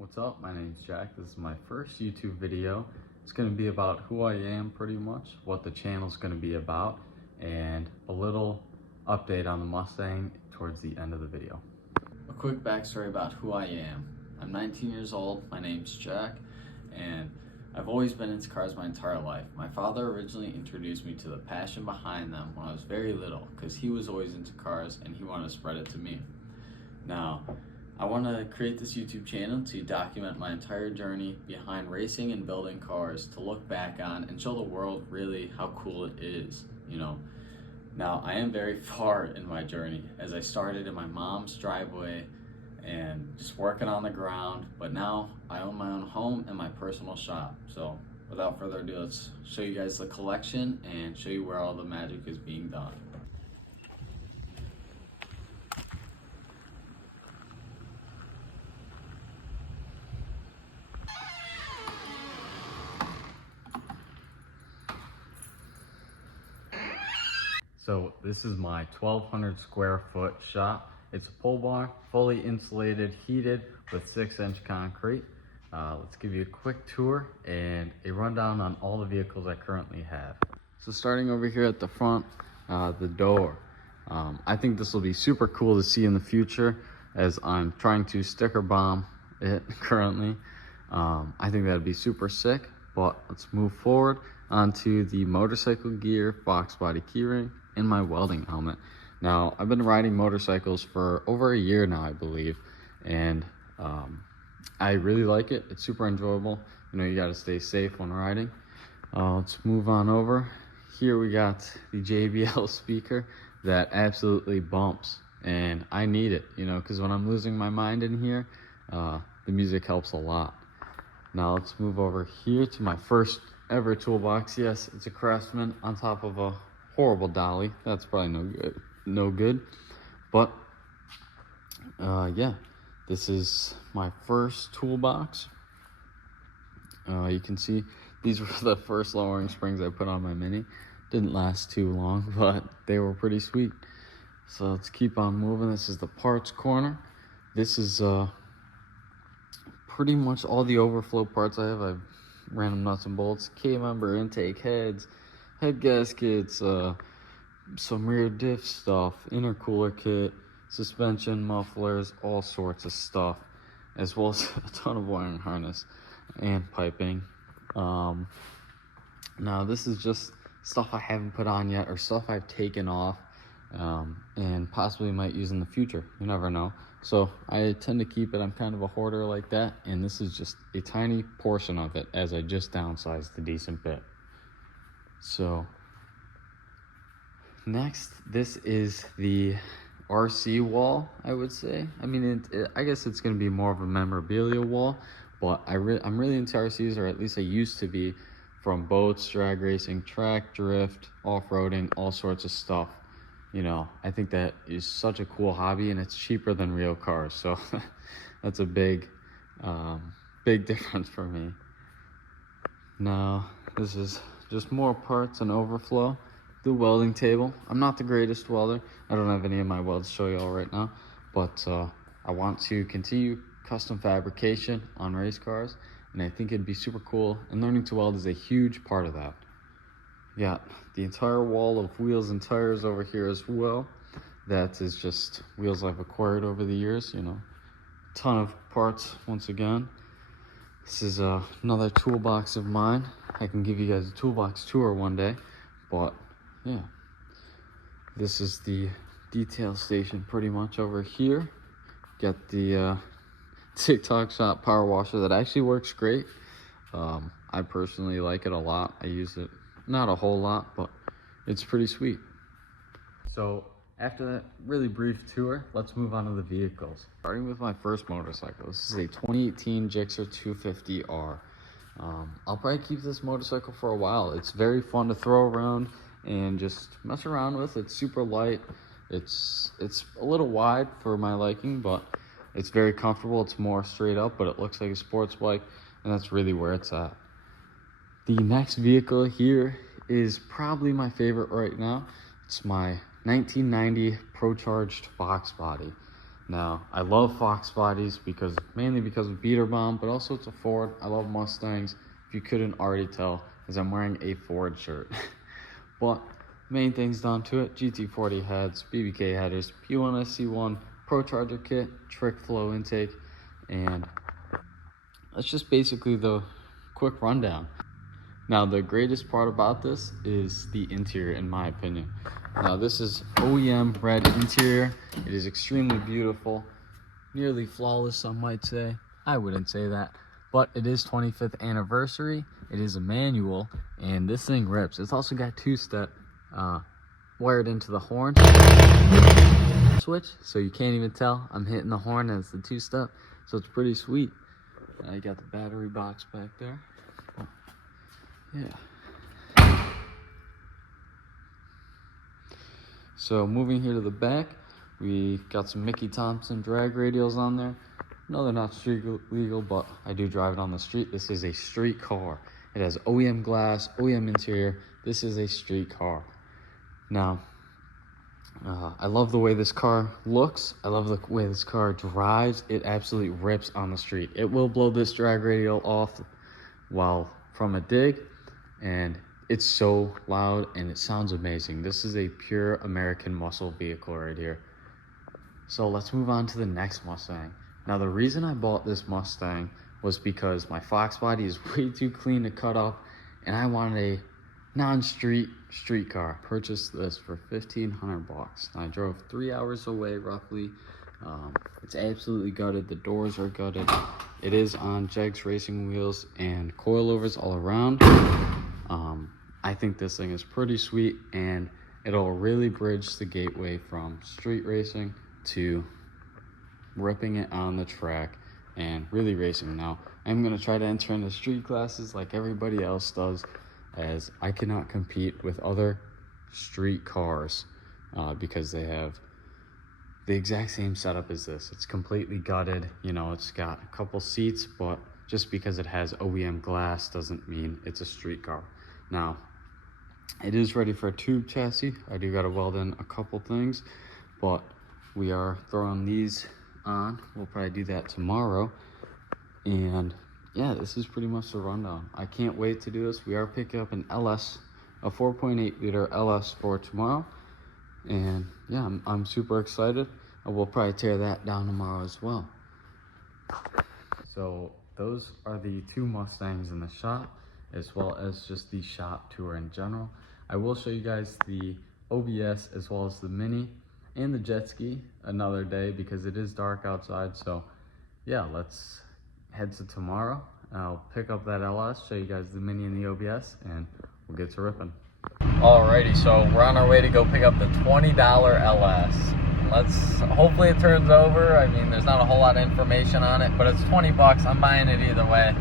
What's up? My name's Jack. This is my first YouTube video. It's going to be about who I am pretty much, what the channel's going to be about, and a little update on the Mustang towards the end of the video. A quick backstory about who I am. I'm 19 years old, my name's Jack, and I've always been into cars my entire life. My father originally introduced me to the passion behind them when I was very little because he was always into cars and he wanted to spread it to me. Now, I want to create this YouTube channel to document my entire journey behind racing and building cars, to look back on and show the world really how cool it is, Now, I am very far in my journey, as I started in my mom's driveway and just working on the ground, but now I own my own home and my personal shop. So without further ado, let's show you guys the collection and show you where all the magic is being done. So this is my 1,200 square foot shop. It's a pole barn, fully insulated, heated with 6-inch concrete. Let's give you a quick tour and a rundown on all the vehicles I currently have. So starting over here at the front, the door. I think this will be super cool to see in the future as I'm trying to sticker bomb it currently. I think that'd be super sick, but let's move forward onto the motorcycle gear, Fox body keyring, and my welding helmet. Now, I've been riding motorcycles for over a year now, I believe, and I really like it. It's super enjoyable. You gotta stay safe when riding. Let's move on over. Here we got the JBL speaker that absolutely bumps, and I need it, because when I'm losing my mind in here, the music helps a lot. Now let's move over here to my first ever toolbox. Yes, it's a Craftsman on top of a horrible dolly. That's probably no good. But yeah, this is my first toolbox. You can see these were the first lowering springs I put on my Mini. Didn't last too long, but they were pretty sweet. So let's keep on moving. This is the parts corner. This is pretty much all the overflow parts I have. I've random nuts and bolts, K-member, intake heads, head gaskets, some rear diff stuff, intercooler kit, suspension, mufflers, all sorts of stuff, as well as a ton of wiring harness and piping. Now this is just stuff I haven't put on yet, or stuff I've taken off and possibly might use in the future. You never know. So I tend to keep it. I'm kind of a hoarder like that, and this is just a tiny portion of it as I just downsized a decent bit. So next, this is the RC wall, I would say. I mean, I guess it's going to be more of a memorabilia wall, but I'm really into RCs, or at least I used to be, from boats, drag racing, track, drift, off-roading, all sorts of stuff. I think that is such a cool hobby, and it's cheaper than real cars, so that's a big difference for me. Now, this is just more parts and overflow. The welding table. I'm not the greatest welder. I don't have any of my welds to show you all right now, but I want to continue custom fabrication on race cars, and I think it'd be super cool, and learning to weld is a huge part of that. Got the entire wall of wheels and tires over here as well. That is just wheels I've acquired over the years, ton of parts once again. This is another toolbox of mine. I can give you guys a toolbox tour one day, but yeah, this is the detail station pretty much over here. Got the TikTok Shop power washer that actually works great. I personally like it a lot. I use it not a whole lot, but it's pretty sweet. So after that really brief tour, let's move on to the vehicles. Starting with my first motorcycle. This is a 2018 Gixxer 250R. I'll probably keep this motorcycle for a while. It's very fun to throw around and just mess around with. It's super light. It's a little wide for my liking, but it's very comfortable. It's more straight up, but it looks like a sports bike, and that's really where it's at. The next vehicle here is probably my favorite right now. It's my 1990 Pro Charged Fox body. Now, I love Fox bodies mainly because of beater bomb, but also it's a Ford. I love Mustangs, if you couldn't already tell, as I'm wearing a Ford shirt. But main things down to it: GT40 heads, BBK headers, P1 SC1, Pro Charger kit, Trick flow intake, and that's just basically the quick rundown. Now, the greatest part about this is the interior, in my opinion. Now, this is OEM red interior. It is extremely beautiful, nearly flawless, some might say. I wouldn't say that, but it is 25th anniversary. It is a manual, and this thing rips. It's also got two-step wired into the horn switch, so you can't even tell I'm hitting the horn as the two-step, so it's pretty sweet. I got the battery box back there. Yeah. So moving here to the back, we got some Mickey Thompson drag radials on there. No, they're not street legal, but I do drive it on the street. This is a street car. It has OEM glass, OEM interior. This is a street car. Now, I love the way this car looks. I love the way this car drives. It absolutely rips on the street. It will blow this drag radial off while from a dig, and it's so loud and it sounds amazing. This is a pure American muscle vehicle right here. So let's move on to the next Mustang. Now, the reason I bought this Mustang was because my Fox body is way too clean to cut up, and I wanted a non-street car. Purchased this for $1,500. I drove 3 hours away roughly. It's absolutely gutted. The doors are gutted. It is on Jegs racing wheels and coilovers all around. I think this thing is pretty sweet, and it'll really bridge the gateway from street racing to ripping it on the track and really racing. Now, I'm going to try to enter into street classes like everybody else does, as I cannot compete with other street cars because they have the exact same setup as this. It's completely gutted. You know, it's got a couple seats, but just because it has OEM glass doesn't mean it's a street car. Now, it is ready for a tube chassis. I do got to weld in a couple things, but we are throwing these on. We'll probably do that tomorrow. And yeah, this is pretty much the rundown. I can't wait to do this. We are picking up an LS, a 4.8 liter LS for tomorrow. And yeah, I'm super excited. I will probably tear that down tomorrow as well. So those are the two Mustangs in the shop, as well as just the shop tour in general. I will show you guys the OBS as well as the Mini and the jet ski another day because it is dark outside. So yeah, let's head to tomorrow. I'll pick up that LS, show you guys the Mini and the OBS, and we'll get to ripping. Alrighty, so we're on our way to go pick up the $20 LS. Hopefully it turns over. I mean, there's not a whole lot of information on it, but it's 20 bucks. I'm buying it either way.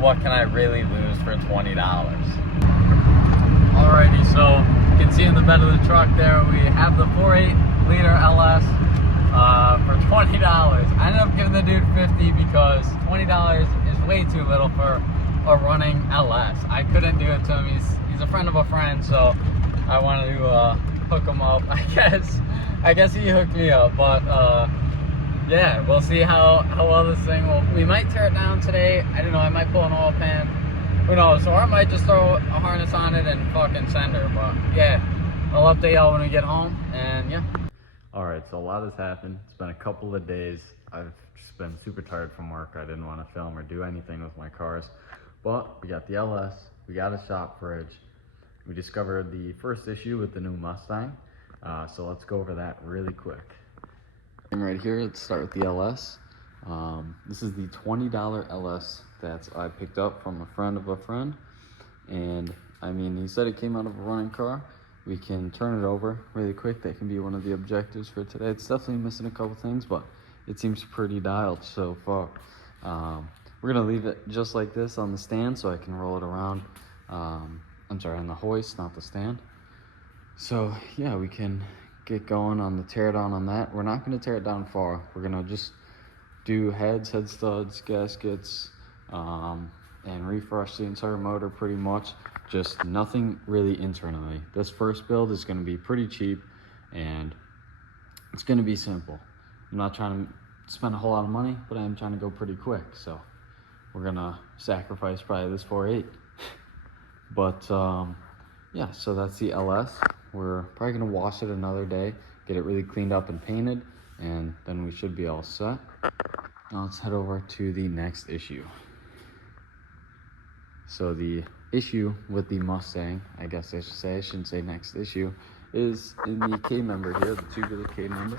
What can I really lose for $20? Alrighty, so you can see in the bed of the truck there, we have the 4.8 liter LS for $20. I ended up giving the dude $50 because $20 is way too little for a running LS. I couldn't do it to him. He's a friend of a friend, so I wanted to hook him up. I guess he hooked me up, but yeah, we'll see how well this thing will. We might tear it down today. I don't know. I might pull an oil pan. Who knows? Or I might just throw a harness on it and fucking send her. But yeah, I'll update y'all when we get home. And yeah. All right, so a lot has happened. It's been a couple of days. I've just been super tired from work. I didn't want to film or do anything with my cars. But we got the LS. We got a shop fridge. We discovered the first issue with the new Mustang. So let's go over that really quick. Right here, let's start with the LS. This is the $20 LS that I picked up from a friend of a friend. And I mean, he said it came out of a running car. We can turn it over really quick. That can be one of the objectives for today. It's definitely missing a couple things, but it seems pretty dialed so far. We're gonna leave it just like this on the stand so I can roll it around. I'm sorry, on the hoist, not the stand. So yeah, we can get going on the tear down on that. We're not gonna tear it down far. We're gonna just do heads, head studs, gaskets, and refresh the entire motor pretty much. Just nothing really internally. This first build is gonna be pretty cheap and it's gonna be simple. I'm not trying to spend a whole lot of money, but I am trying to go pretty quick. So we're gonna sacrifice probably this 4.8. But yeah, so that's the LS. We're probably gonna wash it another day, get it really cleaned up and painted, and then we should be all set. Now let's head over to the next issue. So the issue with the Mustang, I guess I should say, I shouldn't say next issue, is in the K member here, the tubular K member.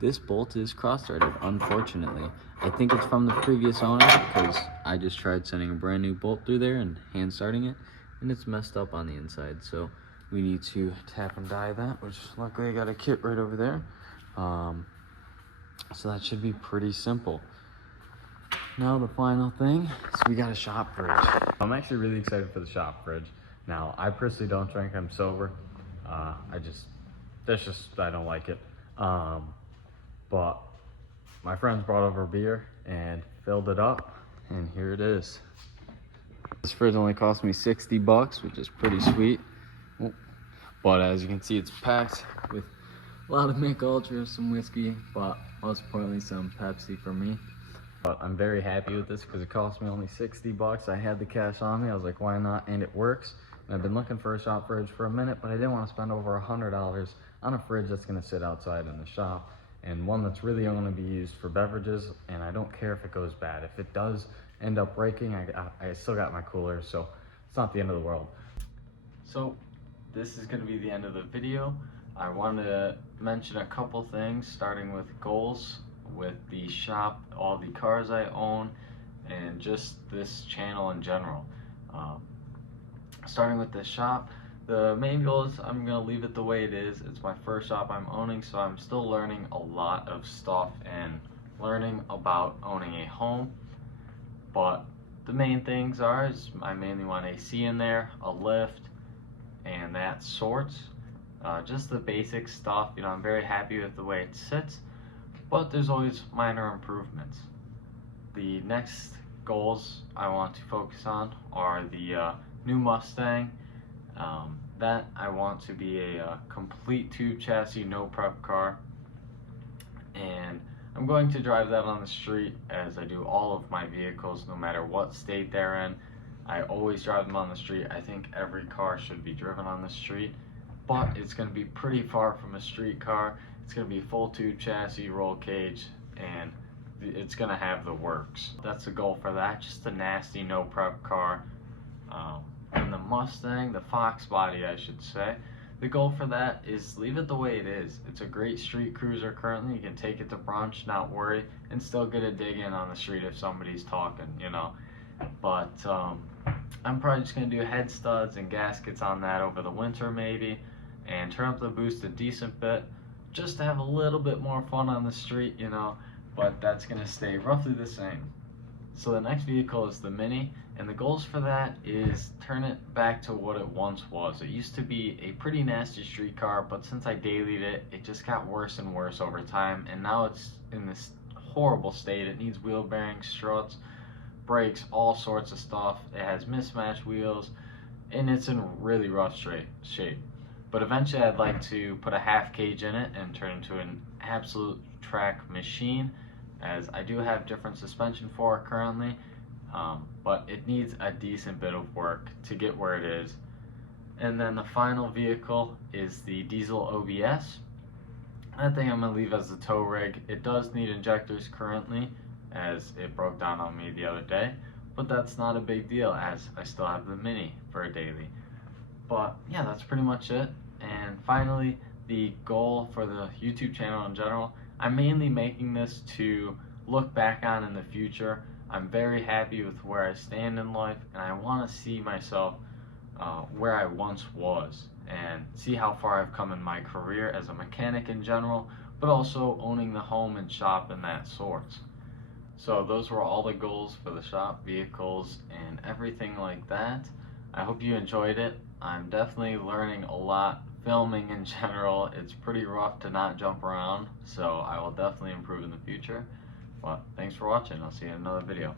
This bolt is cross-threaded, unfortunately. I think it's from the previous owner because I just tried sending a brand new bolt through there and hand starting it, and it's messed up on the inside. So we need to tap and die that, which luckily I got a kit right over there. So that should be pretty simple. Now the final thing is we got a shop fridge. I'm actually really excited for the shop fridge. Now I personally don't drink, I'm sober. I don't like it. But my friends brought over beer and filled it up, and here it is. This fridge only cost me $60, which is pretty sweet. But as you can see, it's packed with a lot of Mich Ultra, some whiskey, but most importantly some Pepsi for me. But I'm very happy with this because it cost me only $60. I had the cash on me. I was like, why not? And it works. And I've been looking for a shop fridge for a minute, but I didn't want to spend over $100 on a fridge that's going to sit outside in the shop, and one that's really only going to be used for beverages. And I don't care if it goes bad. If it does end up breaking, I still got my cooler, so it's not the end of the world. So this is going to be the end of the video. I wanted to mention a couple things, starting with goals with the shop, all the cars I own, and just this channel in general. Starting with the shop, the main goal is I'm going to leave it the way it is. It's my first shop I'm owning, so I'm still learning a lot of stuff and learning about owning a home. But the main things is I mainly want AC in there, a lift, and that sorts. Just the basic stuff. You know, I'm very happy with the way it sits, but there's always minor improvements. The next goals I want to focus on are the new Mustang. That I want to be a complete tube chassis, no prep car, and I'm going to drive that on the street as I do all of my vehicles, no matter what state they're in. I always drive them on the street. I think every car should be driven on the street, but it's going to be pretty far from a street car. It's going to be full tube chassis, roll cage, and it's going to have the works. That's the goal for that, just a nasty no prep car. And the Mustang, the Fox body I should say, the goal for that is leave it the way it is. It's a great street cruiser currently. You can take it to brunch, not worry, and still get a dig in on the street if somebody's talking, you know. But I'm probably just going to do head studs and gaskets on that over the winter maybe, and turn up the boost a decent bit just to have a little bit more fun on the street, you know, but that's going to stay roughly the same. So the next vehicle is the Mini, and the goals for that is turn it back to what it once was. It used to be a pretty nasty street car, but since I dailied it, it just got worse and worse over time, and now it's in this horrible state. It needs wheel bearings, struts, brakes, all sorts of stuff. It has mismatched wheels, and it's in really rough shape. But eventually I'd like to put a half cage in it and turn it into an absolute track machine, as I do have different suspension for it currently, but it needs a decent bit of work to get where it is. And then the final vehicle is the diesel OBS. That thing I'm going to leave as the tow rig. It does need injectors currently, as it broke down on me the other day, but that's not a big deal as I still have the Mini for a daily. But yeah, that's pretty much it. And finally, the goal for the YouTube channel in general, I'm mainly making this to look back on in the future. I'm very happy with where I stand in life, and I want to see myself where I once was and see how far I've come in my career as a mechanic in general, but also owning the home and shop and that sorts. So those were all the goals for the shop, vehicles, and everything like that. I hope you enjoyed it. I'm definitely learning a lot. Filming in general, it's pretty rough to not jump around, so I will definitely improve in the future. But thanks for watching. I'll see you in another video.